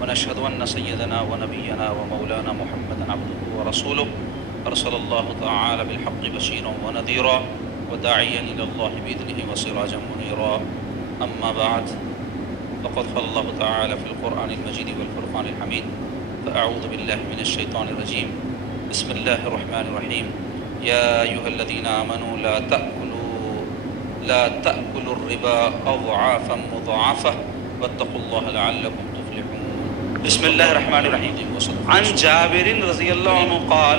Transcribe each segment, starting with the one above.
ونشهد أن سيدنا ونبينا ومولانا محمدا عبده ورسوله أرسل الله تعالى بالحق بشيرا ونذيرا وداعيا إلى الله بإذنه وسراجا منيرا. أما بعد، فقد قال الله تعالى في القرآن المجيد والفرقان الحميد: فأعوذ بالله من الشيطان الرجيم، بسم الله الرحمن الرحيم. يا أيها الذين آمنوا لا تأكلوا الربا أضعافا مضاعفة واتقوا الله لعلكم تفلحون. بسم الله الرحمن الرحيم. عن جابر رضي الله عنه قال: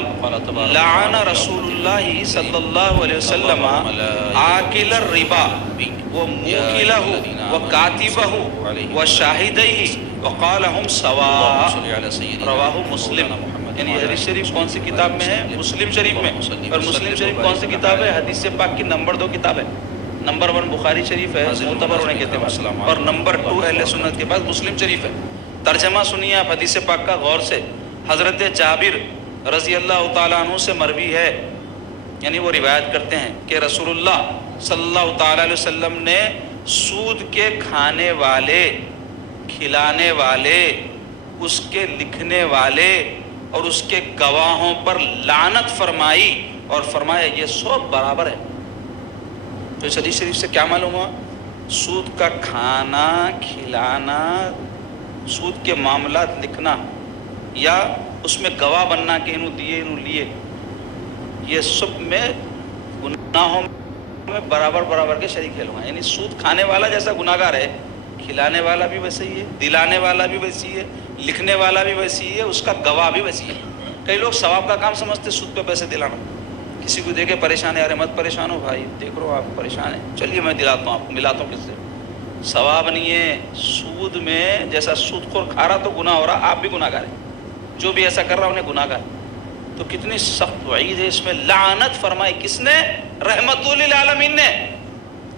لعن رسول الله صلى الله عليه وسلم آكل الربا وموكله وكاتبه وشاهديه وقال هم سواء. رواہ مسلم. یعنی حدیث شریف کون سی کتاب میں ہے؟ مسلم شریف میں. اور مسلم شریف کون سی کتاب ہے؟ حدیث پاک کی نمبر 2 کتاب ہے. نمبر 1 بخاری شریف ہے، معتبر انہیں کہتے ہیں، اور نمبر 2 اہل سنت کے بعد مسلم شریف ہے. ترجمہ سنیے آپ حدیث پاک کا غور سے. حضرت جابر رضی اللہ تعالیٰ عنہ سے مروی ہے، یعنی وہ روایت کرتے ہیں کہ رسول اللہ صلی اللہ تعالیٰ علیہ وسلم نے سود کے کھانے والے، کھلانے والے، اس کے لکھنے والے اور اس کے گواہوں پر لعنت فرمائی اور فرمایا یہ سب برابر ہے. تو اس حدیث شریف سے کیا معلوم ہوا؟ سود کا کھانا، کھلانا، سود کے معاملات لکھنا یا اس میں گواہ بننا کہ انہوں دیے انہوں لیے، یہ سب میں گناہوں میں برابر کے شریک ہے لوگ. یعنی سود کھانے والا جیسا گناہگار ہے، کھلانے والا بھی ویسے ہی ہے، دلانے والا بھی ویسی ہے، لکھنے والا بھی ویسی ہے، اس کا گواہ بھی ویسی ہے. کئی لوگ ثواب کا کام سمجھتے سود پہ پیسے دلانا. کسی کو دیکھے پریشان ہے، ارے مت پریشان ہو بھائی، دیکھ رہو آپ پریشان ہیں، چلیے میں دلاتا ہوں آپ کو، ملاتا ہوں کس سے. ثواب نہیں ہے. سود میں جیسا سود خور کھا رہا تو گناہ ہو رہا، آپ بھی گناہ گار ہیں. جو بھی ایسا کر رہا انہیں گناہ گار. تو کتنی سخت وعید ہے اس میں. لعنت فرمائی کس نے؟ رحمت للعالمین نے.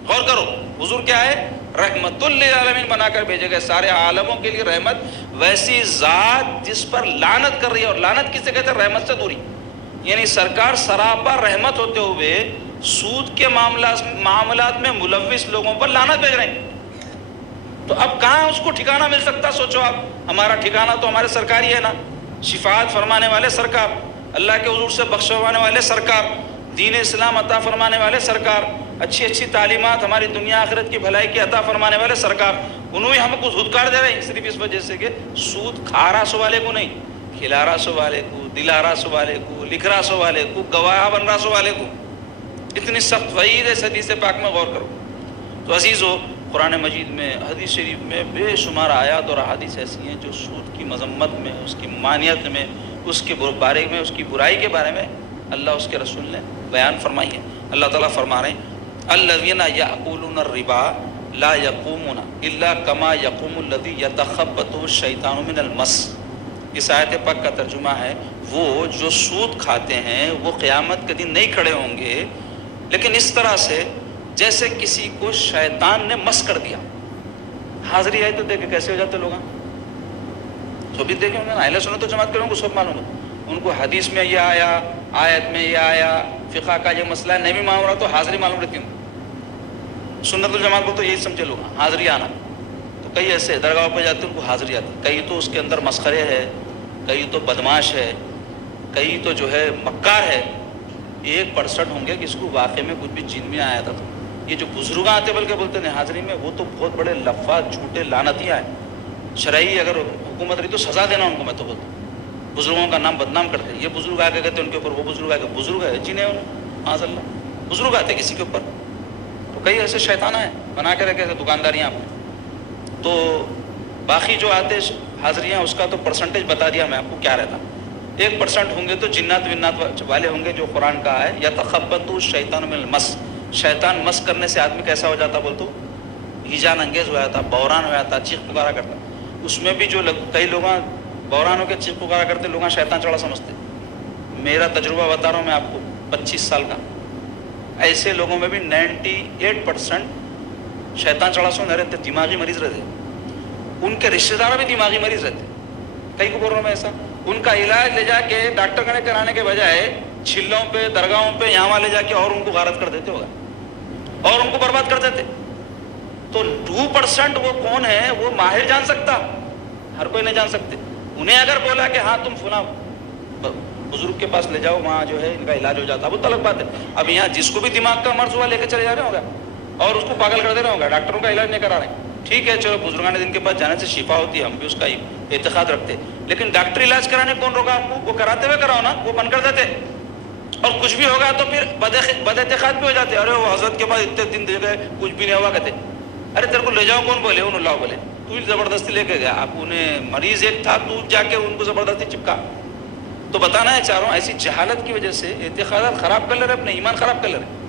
غور کرو، حضور کیا ہے؟ رحمت للعالمین بنا کر بھیجے گئے، سارے عالموں کے لیے رحمت. ویسی ذات جس پر لعنت کر رہی ہے، اور لعنت کسے کہتے ہیں؟ رحمت سے دوری. یعنی سرکار سراپا رحمت ہوتے ہوئے سود کے معاملات میں ملوث لوگوں پر لعنت بھیج رہے ہیں. تو اب کہاں اس کو ٹھکانہ مل سکتا؟ سوچو آپ. ہمارا ٹھکانہ تو ہمارے سرکار ہی ہے نا. شفاعت فرمانے والے سرکار، اللہ کے حضور سے بخشوانے والے سرکار، دین اسلام عطا فرمانے والے سرکار، اچھی تعلیمات ہماری دنیا آخرت کی بھلائی کی عطا فرمانے والے سرکار. انہوں ہی ہم کو دھتکار دے رہے ہیں صرف اس وجہ سے کہ سود کھا رہا سو والے کو نہیں، کھلا رہا سو والے کو، دلا رہا سو والے کو، لکھ رہا سو والے کو، گواہ بن رہا سو والے کو. اتنی سخت وعید ہے حدیث پاک میں. غور کرو. تو عزیزو، قرآن مجید میں، حدیث شریف میں بے شمار آیات اور احادیث ایسی ہیں جو سود کی مذمت میں، اس کی مانعت میں، اس کے بارے میں، اس کی برائی کے بارے میں اللہ اس کے رسول نے بیان فرمائی ہے. اللہ تعالیٰ فرما رہے ہیں: الذین یأکلون الربا لا یقومون الا کما یقوم الذی یتخبطہ الشیطان من المس. اس آیت پاک کا ترجمہ ہے: وہ جو سود کھاتے ہیں وہ قیامت کے دن نہیں کھڑے ہوں گے لیکن اس طرح سے جیسے کسی کو شیطان نے مس کر دیا. حاضری آئی تو دیکھے کیسے ہو جاتے لوگ. تو بھی دیکھیں گے نا، اہل سنت و جماعت کے لوگوں کو سب معلوم ہے. ان کو حدیث میں یہ آیا، آیت میں یہ آیا، فقہ کا یہ مسئلہ نہیں بھی معلوم رہا تو حاضری معلوم رہتی ہوں. سنت الجماعت کو تو یہی سمجھے لوگ، حاضری آنا. تو کئی ایسے درگاہوں پہ جاتے ہیں ان کو حاضری آتی، کئی تو اس کے اندر مسخرے ہے، کئی تو بدماش ہے، کئی تو جو ہے مکار ہے. 1% ہوں گے کہ اس کو واقعے میں کچھ بھی جن میں آیا تھا. تو یہ جو بزرگ آتے بلکہ بولتے ہیں حاضری میں، وہ تو بہت بڑے لفظ جھوٹے لعنتیاں ہیں. شرعی اگر حکومت رہی تو سزا دینا ان کو. میں تو بولتا ہوں بزرگوں کا نام بدنام کرتے ہیں. یہ بزرگ آ کے کہتے ہیں ان کے اوپر، وہ بزرگ آ کے، بزرگ ہے جنہیں معاذ اللہ بزرگ آتے کسی کے اوپر. تو کئی ایسے شیطان ہیں بنا کے رکھے تھے دکانداریاں آپ نے. تو باقی جو آتے حاضریاں اس کا تو پرسنٹیج بتا دیا میں آپ کو کیا رہتا. 1% ہوں گے تو جنات ونات والے ہوں گے جو قرآن کا ہے. یتخبطہ الشیطان من المس. شیطان مس کرنے سے آدمی کیسا ہو جاتا بول تو ہیجان انگیز ہو جاتا، بحران ہو جاتا، چیخ پکارا کرتا. اس میں بھی جو کئی لوگ بحران ہو کے چیخ پکارا کرتے لوگ شیطان چڑھا سمجھتے. میرا تجربہ بتا رہا ہوں میں آپ کو 25 سال کا. ایسے لوگوں میں بھی 98% شیطان چڑھا سو نہ رہتے، دماغی مریض رہتے. ان کے رشتہ دار بھی دماغی مریض رہتے. کئی کو بول رہا ہوں میں ایسا. ان کا علاج لے جا کے ڈاکٹر کنے کرانے کے بجائے چھلوں پہ، درگاہوں پہ، یہاں وہاں لے جا کے اور ان کو غارت کر دیتے ہوگا اور ان کو برباد کر دیتے. تو 2% وہ کون ہے وہ ماہر جان سکتا. ہر کوئی نہیں جان سکتے. انہیں اگر بولا کہ ہاں تم فلاں بزرگ کے پاس لے جاؤ، وہاں جو ہے ان کا علاج ہو جاتا ہے، وہ تو الگ بات ہے. اب یہاں جس کو بھی دماغ کا مرض ہوا لے کے چلے جا رہے ہوں گا اور اس کو پاگل کر دے رہے ہوں گا، ڈاکٹروں کا علاج نہیں کرا رہے. ٹھیک ہے چلو بزرگان دن کے پاس جانے سے شفا ہوتی ہے، ہم بھی اس کا اعتقاد رکھتے، لیکن ڈاکٹر علاج کرانے کون روکا آپ کو؟ وہ کراتے ہوئے کراؤ نا، وہ بند کر دیتے. اور کچھ بھی ہوگا تو پھر بد اعتقاد بھی ہو جاتے. ارے وہ حضرت کے پاس اتنے دن دے گئے کچھ بھی نہیں ہوا کہتے. ارے تیرے کو لے جاؤ کون بولے؟ ان اللہ بولے. تو زبردستی لے کے گیا. اب انہیں مریض ایک تھا، تو جا کے ان کو زبردستی چپکا. تو بتانا ہے چاروں ایسی جہالت کی وجہ سے اعتقادات خراب کر لے رہے، اپنے ایمان خراب کر لے رہے.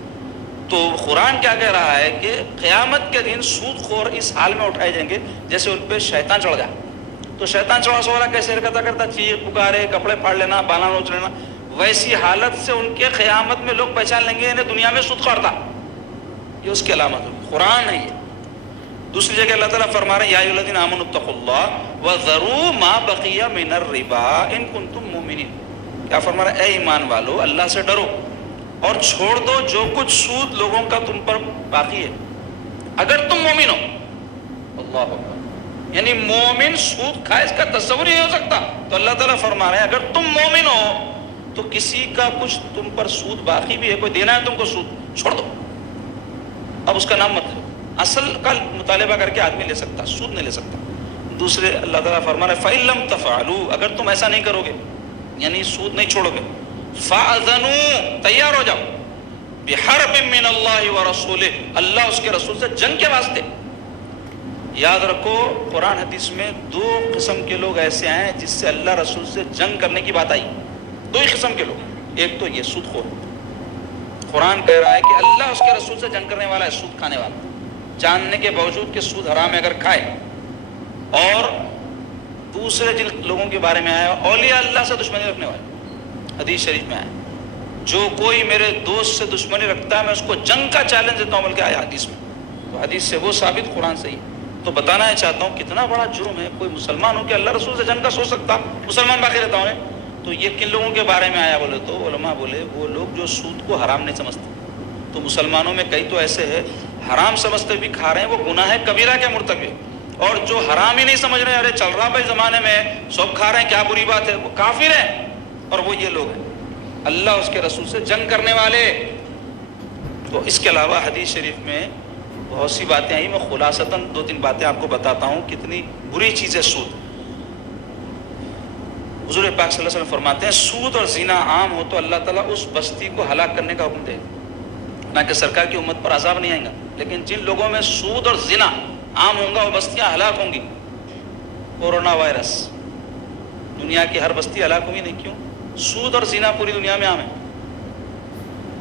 تو قرآن کیا کہہ رہا ہے کہ قیامت کے دن سود خور اس حال میں اٹھائے جائیں گے جیسے ان پہ شیطان چڑھ گیا. تو شیطان چڑھا سو رہا کیسے حرکت کرتا، چیخ پکارے، کپڑے پھاڑ لینا، بالا نوچ لینا، ویسی حالت سے ان کے قیامت میں لوگ پہچان لیں گے انہیں دنیا میں سود خور تھا. یہ اس کی علامت ہوگی. قرآن ہے یہ. دوسری جگہ اللہ تعالیٰ فرما رہے ہیں یا ایھا الذین آمنوا اتقوا اللہ وذروا ما بقی من الربا ان کنتم مؤمنین. کیا فرما رہے ہیں؟ اے ایمان والو اللہ سے ڈرو اور چھوڑ دو جو کچھ سود لوگوں کا تم پر باقی ہے اگر تم مومن ہو. اللہ اکبر. یعنی مومن سود کھائے اس کا تصور ہی نہیں ہو سکتا. تو اللہ تعالیٰ فرما رہے ہیں اگر تم مومن ہو تو کسی کا کچھ تم پر سود باقی بھی ہے، کوئی دینا ہے تم کو سود، چھوڑ دو. اب اس کا نام مت لو. اصل کا مطالبہ کر کے آدمی لے سکتا، سود نہیں لے سکتا. دوسرے اللہ تعالیٰ فرما رہے ہیں فَإِن لَمْ تَفْعَلُوا، اگر تم ایسا نہیں کرو گے یعنی سود نہیں چھوڑو گے، فَأَذَنُوا، تیار ہو جاؤ، بِحَرْبٍ مِّنَ اللَّهِ وَرَسُولِهِ، اللہ اس کے رسول سے جنگ کے واسطے. یاد رکھو قرآن حدیث میں دو قسم کے لوگ ایسے ہیں جس سے اللہ رسول سے جنگ کرنے کی بات آئی. دو ہی قسم کے لوگ. ایک تو یہ سود خور. قرآن کہہ رہا ہے کہ اللہ اس کے رسول سے جنگ کرنے والا ہے سود کھانے والا، جاننے کے باوجود کہ سود حرام ہے اگر کھائے. اور دوسرے جن لوگوں کے بارے میں آیا اولیاء اللہ سے دشمنی رکھنے والے. حدیث شریف میں آیا جو کوئی میرے دوست سے دشمنی رکھتا ہے میں اس کو جنگ کا چیلنج دیتا ہوں، بلکہ آیا حدیث میں. تو حدیث سے وہ ثابت، قرآن سے ہی. تو بتانا ہے چاہتا ہوں کتنا بڑا جرم ہے کوئی مسلمان ہو کہ اللہ رسول سے جنگ کا سوچ سکتا، مسلمان باقی رہتا ہوں. تو یہ کن لوگوں کے بارے میں آیا بولے تو علماء بولے وہ لوگ جو سود کو حرام نہیں سمجھتے. تو مسلمانوں میں کئی تو ایسے ہیں حرام سمجھتے بھی کھا رہے ہیں، وہ گناہ کبیرہ کے مرتکب. اور جو حرام ہی نہیں سمجھ رہے ہیں، ارے چل رہا بھائی زمانے میں سب کھا رہے ہیں کیا بری بات ہے، وہ کافر ہیں. اور وہ یہ لوگ ہیں اللہ اس کے رسول سے جنگ کرنے والے. تو اس کے علاوہ حدیث شریف میں بہت سی باتیں آئی. میں خلاصتاً دو تین باتیں آپ کو بتاتا ہوں کتنی بری چیز ہے سود. حضور پاک صلی اللہ علیہ وسلم فرماتے ہیں سود اور زنا عام ہو تو اللہ تعالیٰ اس بستی کو ہلاک کرنے کا حکم دے. نہ کہ سرکار کی امت پر عذاب نہیں آئے گا، لیکن جن لوگوں میں سود اور زنا عام ہوں گا وہ بستیاں ہلاک ہوں گی. کورونا وائرس دنیا کی ہر بستی ہلاک ہوئی نہیں. کیوں؟ سود اور زنا پوری دنیا میں عام ہے.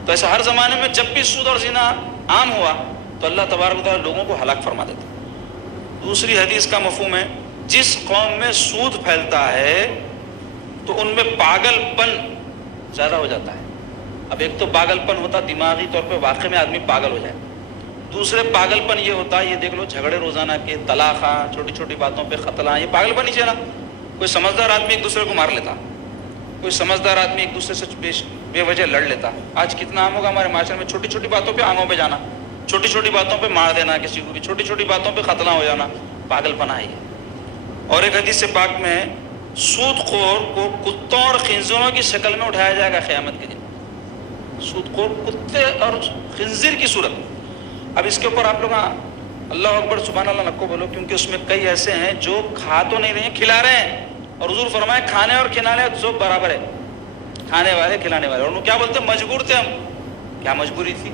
تو ایسا ہر زمانے میں جب بھی سود اور زنا عام ہوا تو اللہ تبارک و تعالیٰ لوگوں کو ہلاک فرما دیتا. دوسری حدیث کا مفہوم ہے جس قوم میں سود پھیلتا ہے تو ان میں پاگل پن زیادہ ہو جاتا ہے. اب ایک تو پاگل پن ہوتا دماغی طور پہ واقع میں آدمی پاگل ہو جائے. دوسرے پاگل پن یہ ہوتا ہے، یہ دیکھ لو جھگڑے روزانہ کے، طلاق، چھوٹی چھوٹی باتوں پہ قتل، یہ پاگل پن ہی ہے نا. کوئی سمجھدار آدمی ایک دوسرے کو مار لیتا، کوئی سمجھدار آدمی ایک دوسرے سے بے وجہ لڑ لیتا. آج کتنا عام ہوگا ہمارے معاشرے میں چھوٹی چھوٹی باتوں پہ آنگوں پہ جانا، چھوٹی چھوٹی باتوں پہ مار دینا کسی کو بھی، چھوٹی چھوٹی باتوں پہ قتل ہو جانا. پاگل پنا ہے یہ. اور ایک حدیث پاک میں سود خور کو کتوں اور خنزیروں کی شکل میں اٹھایا جائے گا قیامت کے دن. سود خور کتے اور خنزیر کی صورت. اب اس کے اوپر آپ لوگ اللہ اکبر سبحان اللہ نکو بولو، کیونکہ اس میں کئی ایسے ہیں جو کھا تو نہیں رہے ہیں، کھلا رہے ہیں. اور حضور فرمائے کھانے اور کھلانے سب برابر ہے، کھانے والے کھلانے والے. اور انہوں کیا بولتے ہیں مجبور تھے ہم. کیا مجبوری تھی؟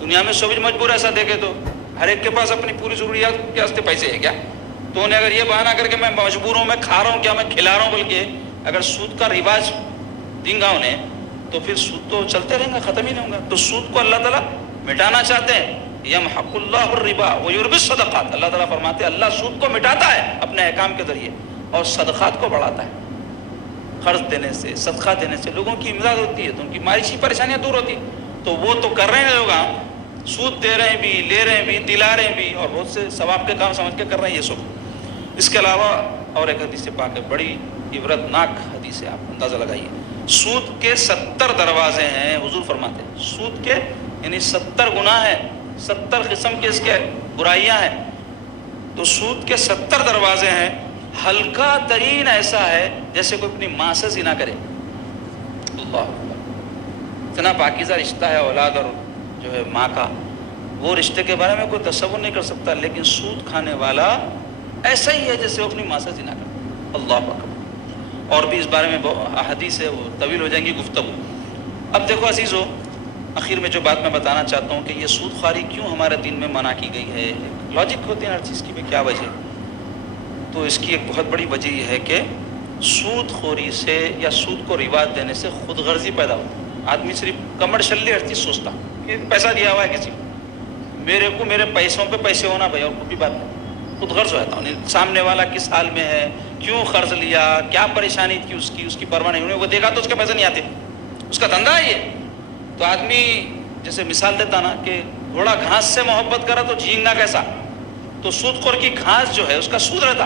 دنیا میں سب مجبور. ایسا دیکھے تو ہر ایک کے پاس اپنی پوری ضروریات کے واسطے پیسے ہیں کیا؟ تو انہیں اگر یہ بہانہ کر کے میں مجبور ہوں، میں کھا رہا ہوں، کیا میں کھلا رہا ہوں، بلکہ اگر سود کا رواج دیں گا انہیں تو پھر سود تو چلتے رہیں گا، ختم ہی نہیں ہوگا. تو سود کو اللہ تعالیٰ مٹانا چاہتے ہیں. یمحق اللہ الربا ویربی الصدقات. اللہ تعالیٰ فرماتے ہیں اللہ سود کو مٹاتا ہے اپنے احکام کے ذریعے اور صدقات کو بڑھاتا ہے. قرض دینے سے، صدقہ دینے سے لوگوں کی امداد ہوتی ہے تو ان کی معاشی پریشانیاں دور ہوتی. تو وہ تو کر رہے ہیں لوگ، سود دے رہے ہیں بھی، لے رہے ہیں بھی، دلا رہے ہیں بھی، اور بہت سے ثواب کے کام سمجھ کے کر رہے ہیں یہ سب. اس کے علاوہ اور ایک حدیث پاک ہے، بڑی عبرتناک حدیث ہے، آپ اندازہ لگائیے. سود کے 70 دروازے ہیں. حضور فرماتے ہیں سود کے یعنی 70 گناہ ہیں، 70 قسم کے اس کے برائیاں ہیں. تو سود کے 70 دروازے ہیں، ہلکا ترین ایسا ہے جیسے کوئی اپنی ماں سے زنا کرے. اللہ اتنا پاکیزہ رشتہ ہے اولاد اور جو ہے ماں کا، وہ رشتے کے بارے میں کوئی تصور نہیں کر سکتا، لیکن سود کھانے والا ایسا ہی ہے جیسے وہ اپنی ماں سے زنا کرتا. اللہ اکبر. اور بھی اس بارے میں احادیث ہے، وہ طویل ہو جائیں گی گفتگو. اب دیکھو عزیزو، آخر میں جو بات میں بتانا چاہتا ہوں کہ یہ سود خواری کیوں ہمارے دین میں منع کی گئی ہے. لاجک ہوتے ہیں ہر چیز کی، کیا وجہ. تو اس کی ایک بہت بڑی وجہ یہ ہے کہ سود خوری سے یا سود کو رواج دینے سے خود غرضی پیدا ہوتی ہے. آدمی صرف کمرشلی ہر چیز سوچتا کہ پیسہ دیا ہوا ہے کسی کو، میرے کو میرے پیسوں پہ پیسے ہونا بھائی، اور کوئی بات نہیں. خود غرض ہو جاتا ہوں. سامنے والا کس حال میں ہے، کیوں قرض لیا، کیا پریشانی تھی اس کی پرواہ نہیں. انہیں وہ دیکھا تو اس کے پیسے نہیں آتے، اس کا دھندا ہے یہ. تو آدمی جیسے مثال دیتا نا کہ گھوڑا گھاس سے محبت کرا تو جھینگنا کیسا. تو سود خور کی گھاس جو ہے اس کا سود رہتا.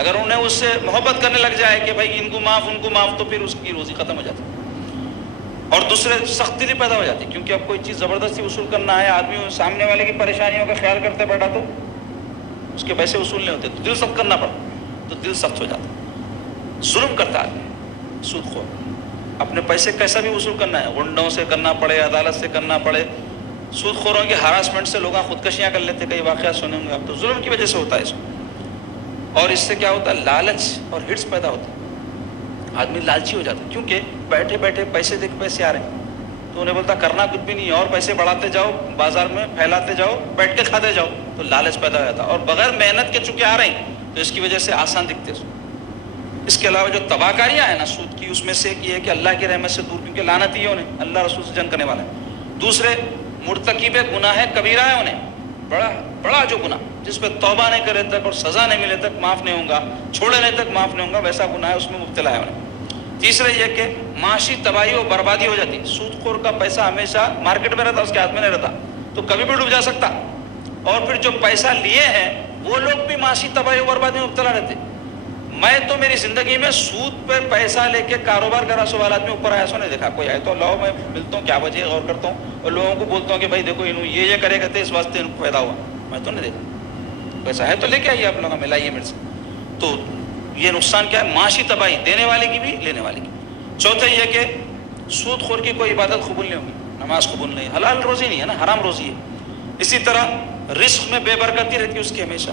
اگر انہیں اس سے محبت کرنے لگ جائے کہ بھائی ان کو معاف تو پھر اس کی روزی ختم ہو جاتی. اور دوسرے سخت دلی پیدا ہو جاتی، کیونکہ اب کوئی چیز زبردستی وصول کرنا ہے، آدمی سامنے والے کی پریشانیوں کا خیال کرتے بیٹھا تو اس کے پیسے وصول نہیں ہوتے، تو دل سخت کرنا پڑا تو دل سخت ہو جاتا. ظلم کرتا آدمی سود خور. اپنے پیسے کیسا بھی وصول کرنا ہے، غنڈوں سے کرنا پڑے، عدالت سے کرنا پڑے. سود خوروں کی ہراسمنٹ سے لوگ خودکشیاں کر لیتے، کئی واقعات سنے ہوں گے آپ. تو ظلم کی وجہ سے ہوتا ہے اس کو. اور اس سے کیا ہوتا ہے، لالچ اور ہٹس پیدا ہوتا ہے. آدمی لالچی ہو جاتا ہے، کیونکہ بیٹھے بیٹھے پیسے دیکھ پیسے آ رہے ہیں تو انہیں بولتا کرنا کچھ بھی نہیں ہے، اور پیسے بڑھاتے جاؤ، بازار میں پھیلاتے جاؤ، بیٹھ کے کھاتے جاؤ. تو لالچ پیدا ہو جاتا ہے، اور بغیر محنت کے چونکہ آ رہے ہیں تو اس کی وجہ سے آسان دکھتے. اس کے علاوہ جو تباہ کاریاں ہیں نا سود کی، اس میں سے ایک یہ ہے کہ اللہ کی رحمت سے دور، کیونکہ لعنت ہی ہے انہیں، اللہ رسول سے جنگ کرنے والا ہے. دوسرے مرتکب گناہ کبیرہ ہے، انہیں بڑا جو گناہ جس پہ توبہ نہیں کرے تک اور سزا نہیں ملے تک معاف نہیں ہوگا، چھوڑے نہیں تک معاف نہیں ہوگا، ویسا گناہ ہے، اس میں مبتلا ہے انہیں. تیسرے یہ کہ معاشی تباہی و بربادی ہو جاتی. سود خور کا پیسہ ہمیشہ مارکیٹ میں رہتا، اس کے ہاتھ میں نہیں رہتا، تو کبھی بھی ڈوب جا سکتا. اور پھر جو پیسہ لیے ہیں وہ لوگ بھی معاشی تباہی و بربادی میں مبتلا رہتے. میں تو میری زندگی میں سود پہ پیسہ لے کے کاروبار کرا سو حالات میں اوپر آیا سو نہیں دیکھا. کوئی آئے تو لاؤ، میں ملتا ہوں، کیا وجہ غور کرتا ہوں اور لوگوں کو بولتا ہوں کہ بھائی دیکھو انہوں یہ کرے کرتے اس واسطے ان کو فائدہ ہوا. میں تو نہیں دیکھا. پیسہ ہے تو لے کے آئیے آپ لوگ، ملائیے میرے سے. تو یہ نقصان کیا ہے، معاشی تباہی، دینے والے کی بھی لینے والے کی. چوتھا یہ کہ سود خور کی کوئی عبادت قبول نہیں ہوگی، نماز قبول نہیں، حلال روزی نہیں ہے نا، حرام روزی ہے. اسی طرح رزق میں بے برکتی رہتی ہے اس کی ہمیشہ.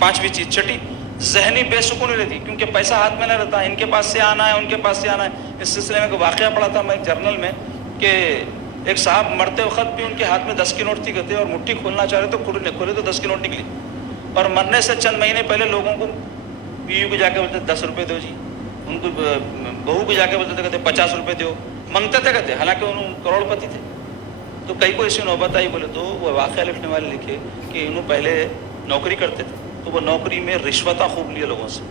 پانچویں چیز چھٹی، ذہنی بے سکونی رہتی، کیونکہ پیسہ ہاتھ میں نہیں رہتا، ان کے پاس سے آنا ہے، ان کے پاس سے آنا ہے. اس سلسلے میں ایک واقعہ پڑھا تھا میں ایک جرنل میں کہ ایک صاحب مرتے وقت بھی ان کے ہاتھ میں 10 کی نوٹ تھی، کہتے اور مٹھی کھولنا چاہ رہے تو کھولے تو 10 کی نوٹ نکلی. اور مرنے سے چند مہینے پہلے لوگوں کو بیوی کو جا کے بولتے 10 روپے دو جی، ان کو بہو کو جا کے بولتے تھے کہتے 50 روپے دو، منگتے تھے کہتے، حالانکہ انہوں کروڑ پتی تھے. تو کئی کو ایسی نوبت آئی، بولے تو وہ واقعہ لکھنے والے لکھے کہ انہوں پہلے نوکری کرتے تھے تو وہ نوکری میں رشوتاں خوب لیے لوگوں سے،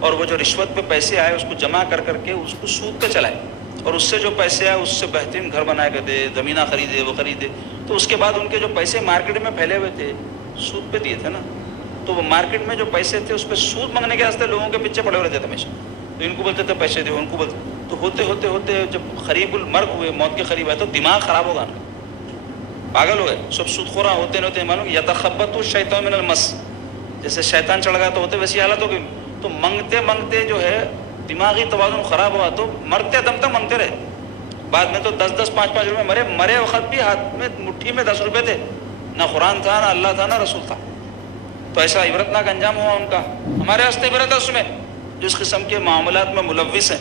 اور وہ جو رشوت پہ پیسے آئے اس کو جمع کر کے اس کو سود پہ چلائے، اور اس سے جو پیسے آئے اس سے بہترین گھر بنائے گئے تھے، زمینہ خریدے، وہ خریدے. تو اس کے بعد ان کے جو پیسے مارکیٹ میں پھیلے ہوئے تھے سود پہ دیے تھے نا، تو وہ مارکیٹ میں جو پیسے تھے اس پہ سود مانگنے کے واسطے لوگوں کے پیچھے پڑے ہوئے رہتے تھے ہمیشہ. تو ان کو بولتے تھے پیسے دو، ان کو بولتے. تو ہوتے ہوتے جب قریب المرگ ہوئے، موت کے قریب آئے، تو دماغ خراب ہوگا نا، پاگل ہو گئے. سب سود خوراں ہوتے نہیں ہوتے معلوم، یتخبط الشیطان من المس، جیسے شیطان چڑھ گیا تو ہوتے ویسی حالت ہوگی. تو منگتے منگتے جو ہے دماغی توازن خراب ہوا تو مرتے دم تک منگتے رہے. بعد میں تو 10 5 روپے مرے وقت بھی ہاتھ میں مٹھی میں 10 روپے تھے، نہ قرآن تھا، نہ اللہ تھا، نہ رسول تھا. تو ایسا عبرتناک انجام ہوا ان کا. ہمارے واسطے عبرت ہے اس میں جو اس قسم کے معاملات میں ملوث ہیں.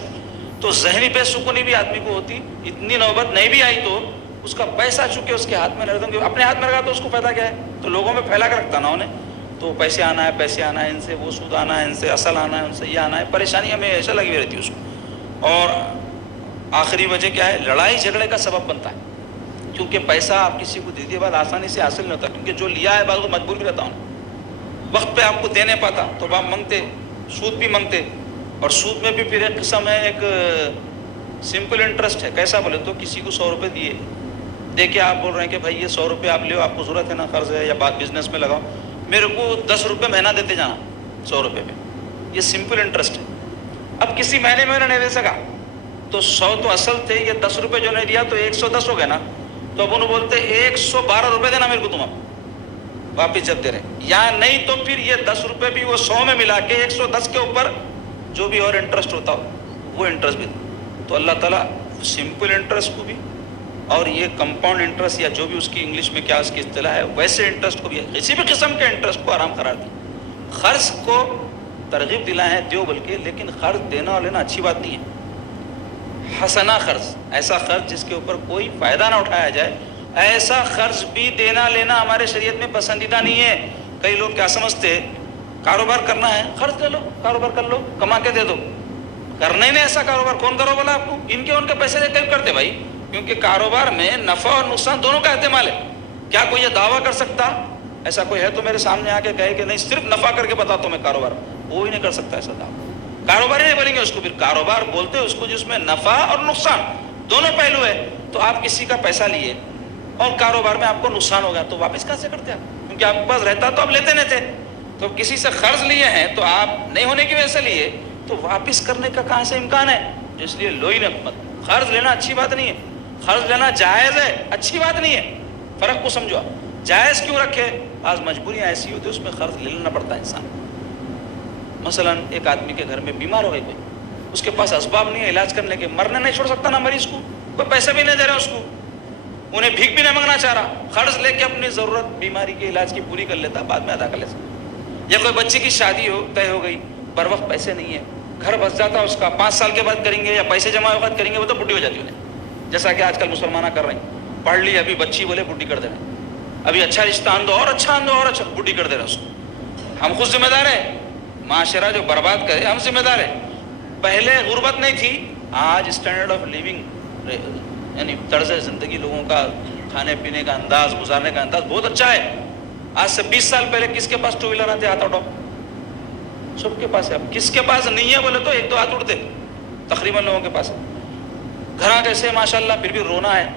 تو ذہنی بے سکونی بھی آدمی کو ہوتی. اتنی نوبت نہیں بھی آئی تو اس کا پیسہ چونکہ اس کے ہاتھ میں نہیں رہتا، اپنے ہاتھ میں رکھا تو اس کو فائدہ کیا ہے، تو لوگوں میں پھیلا کے رکھتا نا انہیں. تو پیسے آنا ہے ان سے، وہ سود آنا ہے ان سے، اصل آنا ہے ان سے، یہ آنا ہے، پریشانی ہمیں ایسا لگی رہتی ہے اس کو. اور آخری وجہ کیا ہے، لڑائی جھگڑے کا سبب بنتا ہے. کیونکہ پیسہ آپ کسی کو دے دیے بعد آسانی سے حاصل نہیں ہوتا، کیونکہ جو لیا ہے بعد کو مجبور بھی رہتا ہوں، وقت پہ آپ کو دے نہیں پاتا تو آپ منگتے، سود بھی منگتے. اور سود میں بھی پھر ایک قسم ہے، ایک سمپل انٹرسٹ ہے. کیسا بولے تو کسی کو 100 روپے دیے، دے کے آپ بول رہے ہیں کہ بھائی یہ 100 روپے آپ لے، آپ کو ضرورت ہے نا، قرض ہے یا بات بزنس میں لگاؤ، میرے کو 10 روپے مہینہ دیتے جانا 100 روپے پہ. یہ سمپل انٹرسٹ ہے. اب کسی مہینے میں نہیں دے سکا تو 100 تو اصل تھے، یہ 10 روپے جو نہیں دیا تو 110 ہو گئے نا. تو اب انہوں بولتے 112 روپے دینا میرے کو تم. اب واپس جب دے رہے ہیں، یا نہیں تو پھر یہ 10 روپے بھی وہ 100 میں ملا کے 110 کے اوپر جو بھی اور انٹرسٹ ہوتا ہو وہ انٹرسٹ بھی دے۔ تو اللہ تعالیٰ سمپل انٹرسٹ کو بھی اور یہ کمپاؤنڈ انٹرسٹ یا جو بھی اس کی انگلش میں کیا اس کی اصطلاح ہے ویسے انٹرسٹ کو بھی، کسی بھی قسم کے انٹرسٹ کو حرام قرار دی۔ قرض کو ترغیب دلائیں ہیں دیو بلکہ، لیکن قرض دینا اور لینا اچھی بات نہیں ہے۔ حسنہ قرض، ایسا قرض جس کے اوپر کوئی فائدہ نہ اٹھایا جائے، ایسا قرض بھی دینا لینا ہمارے شریعت میں پسندیدہ نہیں ہے۔ کئی لوگ کیا سمجھتے، کاروبار کرنا ہے قرض لے لو، کاروبار کر لو، کما کے دے دو۔ کرنا ہی نہیں ایسا کاروبار، کون کرو بولا آپ کو؟ ان کے پیسے دے کے کرتے بھائی، کیونکہ کاروبار میں نفع اور نقصان دونوں کا احتمال ہے۔ کیا کوئی یہ دعویٰ کر سکتا، ایسا کوئی ہے تو میرے سامنے آ کے کہے کہ نہیں صرف نفع کر کے بتاتا ہوں میں کاروبار، وہ ہی نہیں کر سکتا ایسا دعویٰ۔ کاروبار ہی نہیں بولیں گے اس کو، پھر کاروبار بولتے اس کو جس میں نفع اور نقصان دونوں پہلو ہے۔ تو آپ کسی کا پیسہ لیے اور کاروبار میں آپ کو نقصان ہو گیا تو واپس کہاں سے کرتے آپ؟ کیونکہ آپ کے پاس رہتا تو آپ لیتے نہیں تھے۔ تو کسی سے قرض لیے ہیں تو آپ نہیں ہونے کی وجہ سے لیے تو واپس کرنے کا کہاں سے امکان ہے؟ اس لیے لو ہی نہ مت۔ قرض لینا اچھی بات نہیں ہے، قرض لینا جائز ہے، اچھی بات نہیں ہے۔ فرق کو سمجھو آپ، جائز کیوں رکھے؟ بعض مجبوریاں ایسی ہوتی ہیں اس میں قرض لے لینا پڑتا ہے انسان۔ مثلا ایک آدمی کے گھر میں بیمار ہو گئی کوئی، اس کے پاس اسباب نہیں ہے علاج کرنے کے، مرنے نہیں چھوڑ سکتا نا مریض کو، کوئی پیسے بھی نہیں دے رہا اس کو، انہیں بھیک بھی نہیں مانگنا چاہ رہا، قرض لے کے اپنی ضرورت بیماری کے علاج کی پوری کر لیتا، بعد میں ادا کر لیتا۔ یا کوئی بچے کی شادی طے ہو گئی، بر وقت پیسے نہیں ہے، گھر بس جاتا اس کا، 5 سال کے بعد کریں گے یا پیسے جمع وقت کریں گے، وہ تو بڈھی ہو جاتی انہیں، جیسا کہ آج کل مسلمانہ کر رہے ہیں، پڑھ لی ابھی بچی بولے بڈھی کر دے رہے ہیں، ابھی اچھا رشتہ آندو اور اچھا آندو اور اچھا، بڈھی کر دے رہا اس کو۔ ہم خود ذمہ دار ہیں، معاشرہ جو برباد کرے ہم ذمہ دار ہیں۔ پہلے غربت نہیں تھی، آج اسٹینڈرڈ آف لیونگ یعنی طرز زندگی لوگوں کا، کھانے پینے کا انداز، گزارنے کا انداز بہت اچھا ہے۔ آج سے 20 سال پہلے کس کے پاس 2 ویلر آتے، ہاتھ اٹھاؤ، سب کے پاس ہے۔ اب کس کے پاس نہیں ہے بولے تو 1-2 ہاتھ اٹھتے، تقریباً لوگوں کے پاس ہے۔ گھراں کیسے ماشاءاللہ پھر بھی رونا ہے،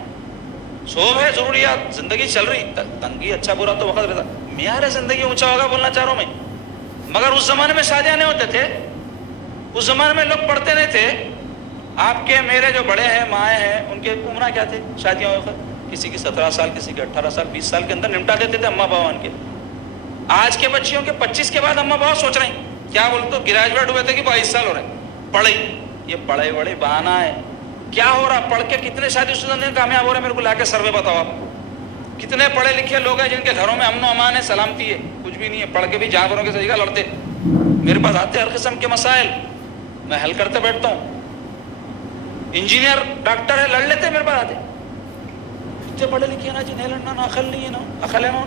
سوب ہے، ضروریات، زندگی چل رہی، تنگی اچھا برا تو وقت رہتا، معیار زندگی اونچا ہوگا بولنا چاہ رہا ہوں میں۔ مگر اس زمانے میں شادیاں نہیں ہوتے تھے، اس زمانے میں لوگ پڑھتے نہیں تھے۔ آپ کے میرے جو بڑے ہیں، مائیں ہیں، ان کے عمرہ کیا تھے شادیاں ہو کر، کسی کی 17 سال، کسی کے 18 سال، 20 سال کے اندر نمٹا دیتے تھے اماں باوا ان کے۔ آج کے بچیوں کے 25 کے بعد اماں باوا سوچ رہے ہیں، کیا بولتے تو گریجویٹ ہوئے تھے کہ 22 سال ہو رہے ہیں، پڑھے، یہ پڑھے بڑے بہانہ ہے۔ کیا ہو رہا، پڑھ کے کتنے شادی شدہ نہیں کامیاب ہو رہے ہیں؟ میرے کو لا کے سروے بتاؤ آپ، کتنے پڑھے لکھے لوگ ہیں جن کے گھروں میں امن و امان ہے، سلامتی ہے، کچھ بھی نہیں ہے، پڑھ کے بھی جانوروں کے طریقہ لڑتے۔ میرے پاس آتے ہر قسم کے مسائل، میں حل کرتے بیٹھتا ہوں۔ انجینئر ڈاکٹر ہے، لڑ لیتے، میرے پاس آتے، اتنے پڑھے لکھے نا جی، نہیں لڑنا، نا عقل نہیں ہے، نا عقل ہے نا۔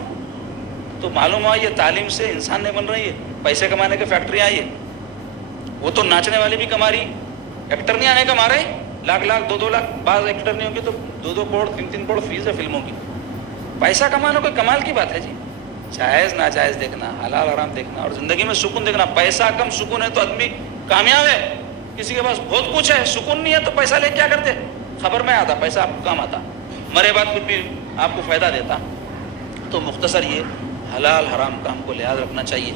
تو معلوم ہوا یہ تعلیم سے انسان نہیں بن رہی ہے، پیسے کمانے کی فیکٹری آئی ہے۔ وہ تو ناچنے والی بھی کما رہی، ایکٹر نہیں آنے کما رہے، لاکھ 2-2 لاکھ، بعض ایکٹر نہیں ہوں گے تو 2-2 کروڑ 3-3 کروڑ فیس ہے فلموں کی۔ پیسہ کمانا کوئی کمال کی بات ہے جی؟ جائز ناجائز دیکھنا، حلال حرام دیکھنا، اور زندگی میں سکون دیکھنا۔ پیسہ کم سکون ہے تو آدمی کامیاب ہے، کسی کے پاس بہت کچھ ہے سکون نہیں ہے تو پیسہ لے کیا کرتے؟ خبر میں آتا، پیسہ آپ کو کام آتا، مرے بعد کچھ بھی آپ کو فائدہ دیتا۔ تو مختصر یہ حلال حرام کا ہم کو لحاظ رکھنا چاہیے۔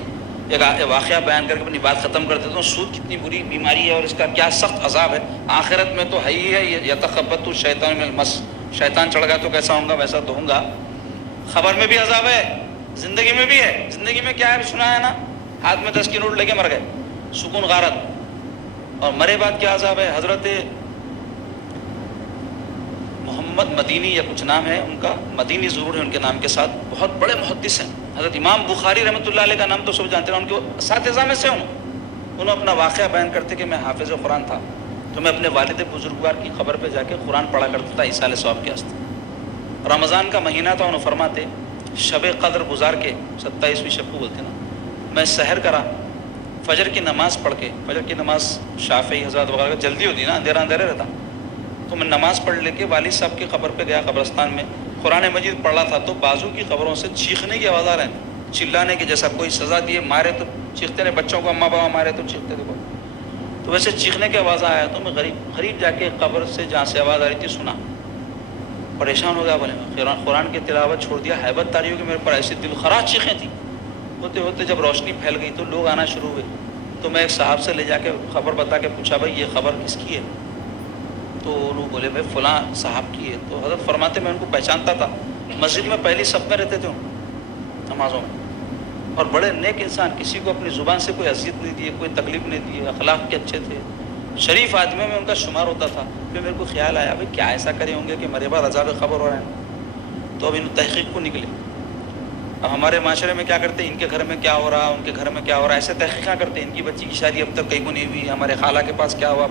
ایک واقعہ بیان کر کے اپنی بات ختم کر دیتا ہوں۔ سود کتنی بری بیماری ہے اور اس کا کیا سخت عذاب ہے، آخرت میں تو ہے ہی ہے۔ یتخبط الشیطان من المس، شیطان چڑھ گیا تو کیسا ہوں گا ویسا تو ہوں گا۔ خبر میں بھی عذاب ہے، زندگی میں بھی ہے۔ زندگی میں کیا ہے سنا ہے نا، ہاتھ میں 10 کی نوٹ لے کے مر گئے، سکون غارت۔ اور مرے بعد کیا عذاب ہے؟ حضرت محمد مدینی یا کچھ نام ہے ان کا، مدینی ضرور ہے ان کے نام کے ساتھ، بہت بڑے محدث ہیں۔ حضرت امام بخاری رحمۃ اللہ علیہ کا نام تو سب جانتے ہیں، ان کے اساتذہ میں سے ہوں۔ انہوں اپنا واقعہ بیان کرتے کہ میں حافظ قرآن تھا تو میں اپنے والد بزرگوار کی قبر پہ جا کے قرآن پڑھا کرتا تھا ایصال ثواب کے واسطے۔ رمضان کا مہینہ تھا، انہوں فرماتے شب قدر گزار کے، 27ویں شب کو بولتے نا، میں سحر کرا، فجر کی نماز پڑھ کے، فجر کی نماز شافعی حضرات وغیرہ جلدی ہوتی نا، اندھیرا اندھیرے رہتا، تو میں نماز پڑھ لے کے والد صاحب کی قبر پہ گیا، قبرستان میں قرآن مجید پڑھ رہا تھا تو بازو کی قبروں سے چیخنے کی آواز آ رہے ہیں، چلانے کی، جیسا کوئی سزا دیے، مارے تو چیختے رہے، بچوں کو اماں بابا مارے تو چیختے تھے، تو ویسے چیخنے کی آواز آیا تو میں غریب جا کے قبر سے جہاں سے آواز آ رہی تھی سنا، پریشان ہو گیا، بولے میں قرآن کی تلاوت چھوڑ دیا، ہیبت طاری ہو کہ میرے پر ایسی دل خراش چیخیں تھیں۔ ہوتے ہوتے جب روشنی پھیل گئی تو لوگ آنا شروع ہوئے، تو میں ایک صاحب سے لے جا کے خبر بتا کے پوچھا بھائی یہ خبر کس کی ہے؟ تو وہ بولے بھائی فلاں صاحب کی ہے۔ تو حضرت فرماتے میں ان کو پہچانتا تھا، مسجد میں پہلی صف میں رہتے تھے، نمازوں میں. اور بڑے نیک انسان, کسی کو اپنی زبان سے کوئی اذیت نہیں دی, کوئی تکلیف نہیں دی, اخلاق کے اچھے تھے, شریف آدمی میں ان کا شمار ہوتا تھا. پھر میرے کو خیال آیا بھائی کیا ایسا کرے ہوں گے کہ میرے بعد عذاب قبر ہو رہے ہیں. تو اب ان تحقیق کو نکلے. اب ہمارے معاشرے میں کیا کرتے ہیں, ان کے گھر میں کیا ہو رہا, ان کے گھر میں کیا ہو رہا, ایسے تحقیقات کرتے ہیں. ان کی بچی کی شادی اب تک کہیں کو نہیں ہوئی, ہمارے خالہ کے پاس کیا ہوا,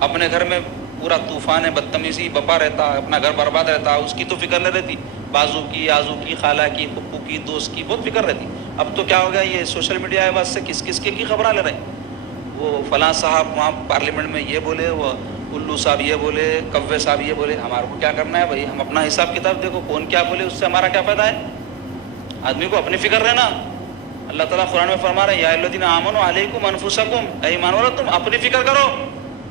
اپنے گھر میں پورا طوفان ہے, بدتمیزی بپا رہتا, اپنا گھر برباد رہتا, اس کی تو فکر نہیں رہتی, بازو کی, آزو کی, خالہ کی, پھپھو کی, دوست کی بہت فکر رہتی. اب تو کیا ہو گیا, یہ سوشل میڈیا ہے, بس سے کس کس کے کی خبریں لے رہے ہیں. وہ فلاں صاحب وہاں پارلیمنٹ میں یہ بولے, وہ الو صاحب یہ بولے, کوے صاحب یہ بولے. ہمارے کو کیا کرنا ہے بھائی, ہم اپنا حساب کتاب دیکھو, کون کیا بولے اس سے ہمارا کیا فائدہ ہے. آدمی کو اپنی فکر رہنا. اللہ تعالیٰ قرآن میں فرما رہے ہیں, یا الذین آمنوا علیکم انفسکم, اے ایمان والو تم اپنی فکر کرو.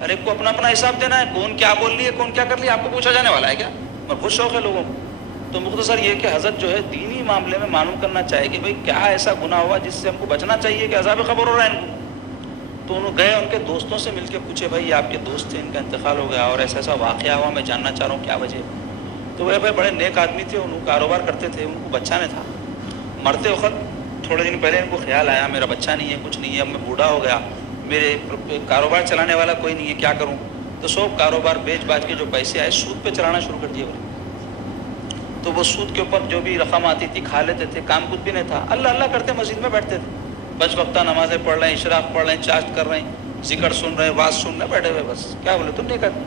ہر ایک کو اپنا اپنا حساب دینا ہے, کون کیا بول لی ہے, کون کیا کر لیا, آپ کو پوچھا جانے والا ہے کیا. اور بہت شوق ہے لوگوں کو. تو مختصر یہ کہ حضرت جو ہے دینی معاملے میں معلوم کرنا چاہیے کہ بھئی کیا ایسا گناہ ہوا جس سے ہم کو بچنا چاہیے کہ عذاب قبر ہو رہا ہے ان کو. تو انہوں گئے, ان کے دوستوں سے مل کے پوچھے, بھائی یہ آپ کے دوست تھے, ان کا انتقال ہو گیا اور ایسا ایسا واقعہ ہوا, میں جاننا چاہ رہا ہوں کیا وجہ. تو وہ بھائی بڑے نیک آدمی تھے, انہوں کاروبار کرتے تھے, ان کو بچہ نہیں تھا. مرتے وقت تھوڑے دن پہلے ان کو خیال آیا میرا بچہ نہیں ہے, کچھ نہیں ہے, اب میں بوڑھا ہو گیا, میرے کاروبار چلانے والا کوئی نہیں ہے, کیا کروں. تو سب کاروبار بیچ باچ کے جو پیسے آئے سود پہ چلانا شروع کر دیے. تو وہ سود کے اوپر جو بھی رقم آتی تھی کھا لیتے تھے, کام کچھ بھی نہیں تھا, اللہ اللہ کرتے مسجد میں بیٹھتے تھے, بس وقتہ نمازیں پڑھ رہے ہیں, اشراق پڑھ رہے ہیں, چاشت کر رہے ہیں, ذکر سن رہے ہیں, واز سن رہے ہیں, بیٹھے ہوئے بس. کیا بولے تم نہیں کرتے,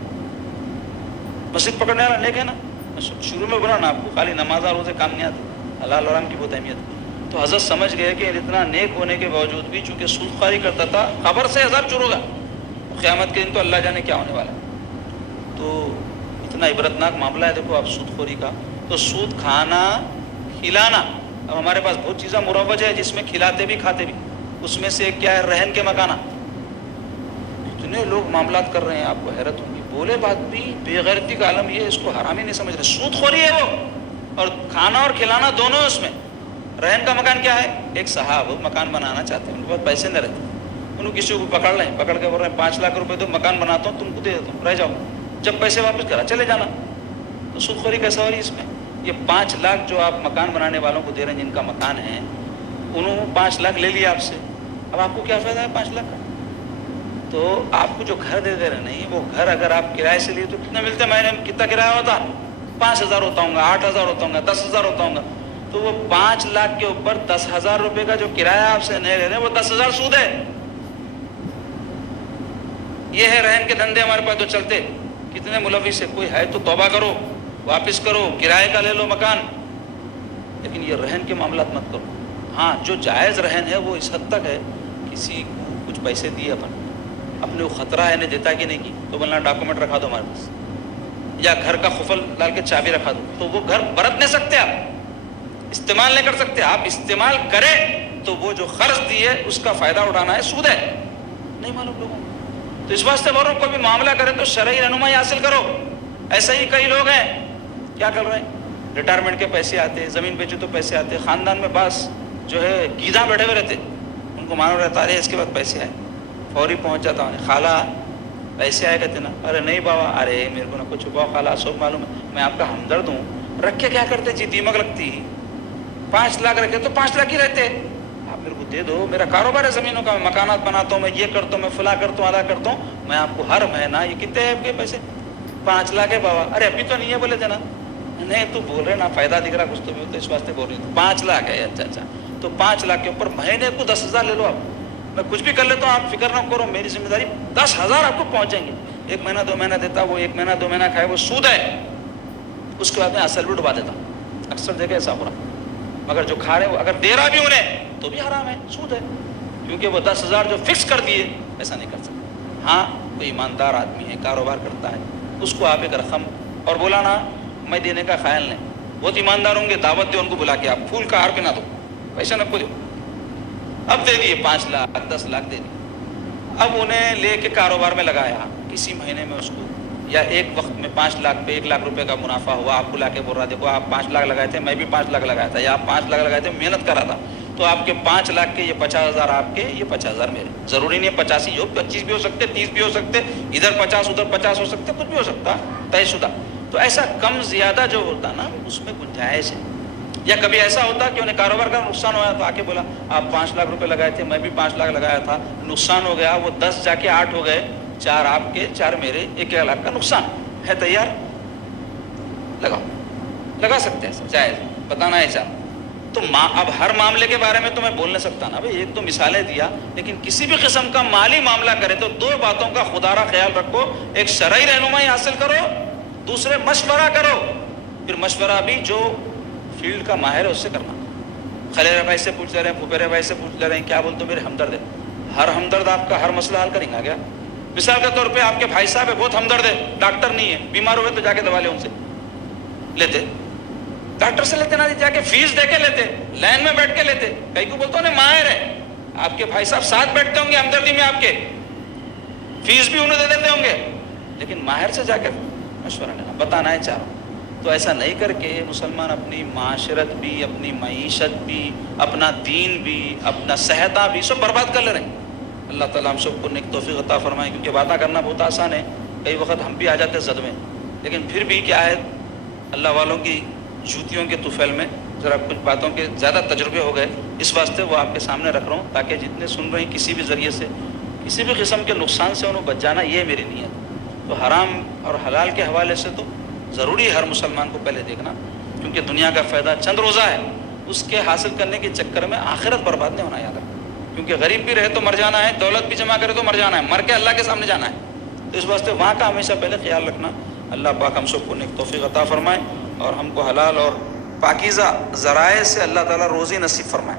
مسجد پکڑنے والا نیک ہے نا. شروع میں بولا نا آپ کو, خالی نماز اور روزے کام نہیں آتے, حلال حرام کی بہت اہمیت. تو حضرت سمجھ گئے کہ اتنا نیک ہونے کے باوجود بھی چونکہ سود خواری کرتا تھا, خبر سے عذاب شروع ہوگا, قیامت کے دن تو اللہ جانے کیا ہونے والا ہے. تو اتنا عبرتناک معاملہ ہے دیکھو آپ سود خوری کا. تو سود کھانا, کھلانا, اب ہمارے پاس بہت چیزیں مروج ہے جس میں کھلاتے بھی کھاتے بھی. اس میں سے ایک کیا ہے, رہن کے مکانہ. اتنے لوگ معاملات کر رہے ہیں, آپ کو حیرت ہوگی, بولے بات بھی بے غیرتی کا عالم, یہ اس کو حرام ہی نہیں سمجھ رہے. سود خوری ہے وہ, اور کھانا اور کھلانا دونوں اس میں. رہن کا مکان کیا ہے, ایک صاحب مکان بنانا چاہتے ہیں, ان کے پاس پیسے نہیں رہتے, انہوں کسی کو پکڑ لیں, پکڑ کے بول رہے ہیں 5 لاکھ روپے دو, مکان بناتا ہوں, تم کو دے دیتا ہوں, رہ جاؤ, جب پیسے واپس کرا چلے جانا. تو سود خوری کیسا ہو رہی ہے اس میں. یہ 5 لاکھ جو آپ مکان بنانے والوں کو دے رہے ہیں, جن کا مکان ہے, انہوں 5 لاکھ لے لیا آپ سے, اب آپ کو کیا فائدہ ہے 5 لاکھ کا. تو آپ کو جو گھر دے رہے نہیں, وہ گھر اگر آپ کرائے سے لیے تو کتنے ملتے, مہینے میں کتنا کرایہ ہوتا, 5,000 ہوتا ہوں گا, 8,000 ہوتا ہوں گا, 10,000 ہوتا ہوں گا. تو وہ 5 لاکھ کے اوپر 10,000 روپے کا جو کرایہ آپ سے نہیں لے رہے, وہ 10,000 سود ہے. یہ ہے رہن کے دھندے ہمارے پاس تو چلتے. کتنے ملوث ہے, کوئی ہے تو توبہ کرو, واپس کرو, کرائے کا لے لو مکان, لیکن یہ رہن کے معاملات مت کرو. ہاں جو جائز رہن ہے وہ اس حد تک ہے, کسی کو کچھ پیسے دیے اپنے کو خطرہ ہے, نہیں دیتا کہ نہیں کی, تو بولنا ڈاکومنٹ رکھا دو ہمارے پاس, یا گھر کا خفل ڈال کے چابی رکھا دو, تو وہ گھر برت نہیں سکتے, آپ استعمال نہیں کر سکتے. آپ استعمال کریں تو وہ جو قرض دیے اس کا فائدہ اٹھانا ہے, سود ہے, نہیں معلوم لوگوں کو. تو اس واسطے بول رہا ہوں, کوئی بھی معاملہ کرے تو شرعی رہنمائی حاصل کرو. ایسے ہی کئی لوگ ہیں کیا کر رہے ہیں, ریٹائرمنٹ کے پیسے آتے, زمین بیچے تو پیسے آتے, خاندان میں بعض جو ہے گیدھا بیٹھے ہوئے رہتے, ان کو معلوم رہتا ہے اس کے بعد پیسے آئے, فوری پہنچ جاتا ہوں, خالہ پیسے آئے کہتے نا, ارے نہیں بابا, ارے میرے کو نہ کچھ چھپاؤ, خالہ سب معلوم ہے, میں آپ کا ہمدرد ہوں. رکھ کے کیا کرتے جی, دیمک لگتی, 5 لاکھ رکھے تو 5 لاکھ ہی رہتے, آپ میرے کو دے دو, میرا کاروبار ہے زمینوں کا, میں مکانات بناتا ہوں, میں یہ کرتا ہوں, میں فلاں کرتا ہوں, ادا کرتا ہوں, میں آپ کو ہر مہینہ, یہ کتنے ہیں آپ کے پیسے, 5 لاکھ ہے بابا. ارے ابھی تو نہیں ہے بولے تھے نا, نہیں تو بول رہے نا فائدہ دکھ رہا کچھ تو بھی, تو اس واسطے بول رہی ہوں 5 لاکھ ہے. اچھا اچھا, تو 5 لاکھ کے اوپر مہینے کو 10,000 لے لو آپ, میں کچھ بھی کر لیتا ہوں, آپ فکر نہ کرو, میری ذمہ داری, 10,000 آپ کو پہنچیں گے. 1 مہینہ 2 مہینہ دیتا, وہ 1 مہینہ 2 مہینہ کھائے, وہ سود ہے. اس کے بعد میں اصل بھی ڈبا دیتا ہوں, اکثر جگہ ایسا ہو رہا. مگر جو کھا رہے ہیں, اگر دے رہا بھی انہیں تو بھی حرام ہے, سود ہے, کیونکہ وہ 10,000 جو فکس کر دیے ایسا نہیں کر سکتے. ہاں کوئی ایماندار آدمی ہے, کاروبار کرتا ہے, اس کو آپ ایک رقم, اور بولا نا میں دینے کا خیال نہیں, بہت ایماندار ہوں گے, دعوت دے ان کو بلا کے, آپ پھول کا ہار پہنا دو, پیسہ نہ دو, اب دے دیے 5 لاکھ 10 لاکھ دے دیے. اب انہیں لے کے کاروبار میں لگایا, کسی مہینے میں اس کو, یا ایک وقت میں 5 لاکھ پہ 1 لاکھ روپے کا منافع ہوا, آپ کو لا کے بول رہا دیکھو آپ 5 لاکھ لگائے تھے, میں بھی 5 لاکھ لگایا تھا, یا آپ 5 لاکھ لگائے تھے, محنت کرا تھا, تو آپ کے 5 لاکھ کے یہ 50,000 آپ کے, یہ 50,000 میرے. ضروری نہیں ہے 85 ہی ہو, 25 بھی ہو سکتے, 30 بھی ہو سکتے, ادھر 50 ادھر 50 ہو سکتے, کچھ بھی ہو سکتا, طے شدہ. تو ایسا کم زیادہ جو ہوتا نا اس میں گنجائش ہے. یا کبھی ایسا ہوتا کہ انہیں کاروبار کا نقصان ہوا تو آ کے بولا آپ 5 لاکھ روپے لگائے تھے، میں بھی 5 لاکھ لگایا تھا، نقصان ہو گیا، وہ 10 جا کے 8 ہو گئے، 4 آپ کے 4 میرے، 1 لاکھ کا نقصان ہے، تیار؟ لگاؤ، لگا سکتے ہیں، جائز، بتانا ہے چاہ تو اب ہر معاملے کے بارے میں تو میں بول نہیں سکتا نا بھائی، ایک تو مثالیں دیا، لیکن کسی بھی قسم کا مالی معاملہ کرے تو 2 باتوں کا خدا را خیال رکھو، ایک شرعی رہنمائی حاصل کرو، دوسرے مشورہ کرو، پھر مشورہ بھی جو فیلڈ کا ماہر ہے اس سے کرنا۔ خلیرہ بھائی سے پوچھ لے رہے ہیں، پھپھیرے بھائی سے پوچھ لے رہے ہیں، کیا بولتے میرے ہمدرد ہے، ہر ہمدرد آپ کا ہر مسئلہ حل کریں گا کیا؟ مثال کے طور پہ آپ کے بھائی صاحب ہے، بہت ہمدرد ہے، ڈاکٹر نہیں ہے، بیمار ہوئے تو جا کے دوا لے ان سے لیتے، ڈاکٹر سے لیتے، نہ جا کے فیس دے کے لیتے، لائن میں بیٹھ کے لیتے، کئی کو بولتا ہوں ماہر ہے، آپ کے بھائی صاحب ساتھ بیٹھتے ہوں گے ہمدردی میں، آپ کے فیس بھی انہیں دے دیتے ہوں گے، لیکن ماہر سے جا کے مشورہ لینا، بتانا ہے چاہو تو ایسا نہیں کر کے مسلمان اپنی معاشرت بھی، اپنی معیشت بھی، اپنا دین بھی، اپنا صحتہ بھی سب برباد کر لے رہے ہیں۔ اللہ تعالیٰ ہم سب کو نیک توفیق عطا فرمائے، کیونکہ باتیں کرنا بہت آسان ہے، کئی وقت ہم بھی آ جاتے ہیں زد میں، لیکن پھر بھی کیا ہے، اللہ والوں کی جوتیوں کے طفیل میں ذرا کچھ باتوں کے زیادہ تجربے ہو گئے، اس واسطے وہ آپ کے سامنے رکھ رہا ہوں تاکہ جتنے سن رہے ہیں کسی بھی ذریعے سے کسی بھی قسم کے نقصان سے انہوں بچ جانا، یہ میری نیت۔ تو حرام اور حلال کے حوالے سے تو ضروری ہے ہر مسلمان کو پہلے دیکھنا، کیونکہ دنیا کا فائدہ چند روزہ ہے، اس کے حاصل کرنے کے چکر میں آخرت برباد نہیں ہونا، یاد رکھنا، کیونکہ غریب بھی رہے تو مر جانا ہے، دولت بھی جمع کرے تو مر جانا ہے، مر کے اللہ کے سامنے جانا ہے، تو اس واسطے وہاں کا ہمیشہ پہلے خیال رکھنا۔ اللہ پاک ہم سب کو نیک توفیق عطا فرمائے اور ہم کو حلال اور پاکیزہ ذرائع سے اللہ تعالیٰ روزی نصیب فرمائے۔